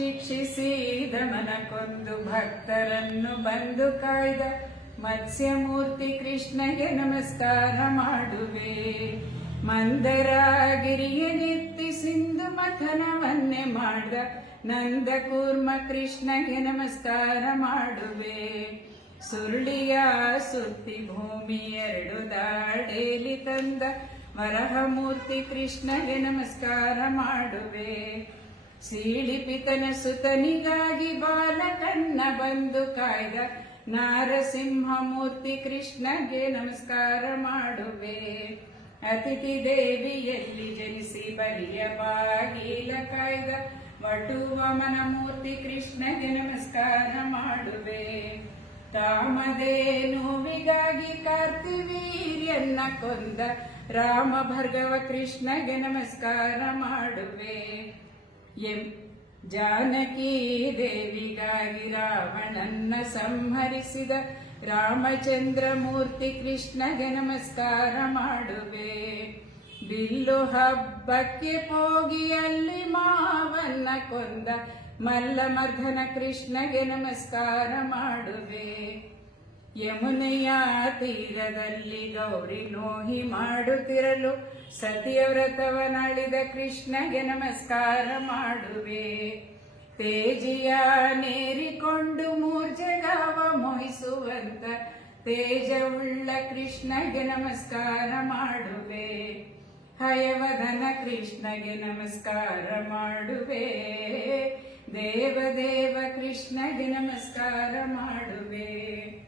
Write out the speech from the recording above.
ಶಿಕ್ಷಿಸಿದ ಮನ ಕೊಂದು ಭಕ್ತರನ್ನು ಬಂದು ಕಾಯ್ದ ಮತ್ಸ್ಯಮೂರ್ತಿ ಕೃಷ್ಣಗೆ ನಮಸ್ಕಾರ ಮಾಡುವೆ. ಮಂದರಗಿರಿಯ ನೆತ್ತಿ ಸಿಂಧು ಮಥನವನ್ನೇ ಮಾಡ್ದ ನಂದಕೂರ್ಮ ಕೃಷ್ಣಗೆ ನಮಸ್ಕಾರ ಮಾಡುವೆ. ಸುರುಳಿಯ ಸುತ್ತಿ ಭೂಮಿ ಎರಡು ದಾಡೇಲಿ ತಂದ ವರಹಮೂರ್ತಿ ಕೃಷ್ಣಗೆ ನಮಸ್ಕಾರ ಮಾಡುವೆ. ಸೀಳಿಪಿತನ ಸುತನಿಗಾಗಿ ಬಾಲಕಣ್ಣ ಬಂದು ಕಾಯ್ದ ನಾರಸಿಂಹಮೂರ್ತಿ ಕೃಷ್ಣಗೆ ನಮಸ್ಕಾರ ಮಾಡುವೆ. ಅತಿಥಿ ದೇವಿಯಲ್ಲಿ ಜನಿಸಿ ಬಲಿಯ ಬಾಗಿಲ ಕಾಯ್ದ ವಟುವಮನ ಮೂರ್ತಿ ಕೃಷ್ಣಗೆ ನಮಸ್ಕಾರ ಮಾಡುವೆ. ಕಾಮಧೇನುವಿಗಾಗಿ ಕಾರ್ತಿವೀರ್ಯನ್ನ ಕೊಂದ ರಾಮ ಭರ್ಗವ ಕೃಷ್ಣಗೆ ನಮಸ್ಕಾರ ಮಾಡುವೆ. ಜಾನಕಿ ದೇವಿಗಾಗಿ ರಾವಣನ್ನ ಸಂಹರಿಸಿದ ರಾಮಚಂದ್ರ ಮೂರ್ತಿ ಕೃಷ್ಣಗೆ ನಮಸ್ಕಾರ ಮಾಡುವೆ. ಬಿಲ್ಲು ಹಬ್ಬಕ್ಕೆ ಹೋಗಿ ಅಲ್ಲಿ ಮಾವನ್ನ ಕೊಂದ ಮಲ್ಲಮರ್ಧನ ಕೃಷ್ಣಗೆ ನಮಸ್ಕಾರ ಮಾಡುವೆ. ಯಮುನೆಯ ತೀರದಲ್ಲಿ ಗೌರಿ ನೋಹಿ ಮಾಡುತ್ತಿರಲು ಸತಿಯ ವ್ರತವನಾಳಿದ ಕೃಷ್ಣಗೆ ನಮಸ್ಕಾರ ಮಾಡುವೆ. ತೇಜಿಯ ನೇರಿಕೊಂಡು ಮೂರ್ಜಗಾವ ಮೋಹಿಸುವಂತ ತೇಜವುಳ್ಳ ಕೃಷ್ಣಗೆ ನಮಸ್ಕಾರ ಮಾಡುವೆ. ಹಯವದನ ಕೃಷ್ಣಗೆ ನಮಸ್ಕಾರ ಮಾಡುವೆ. ದೇವದೇವ ಕೃಷ್ಣಗೆ ನಮಸ್ಕಾರ ಮಾಡುವೆ.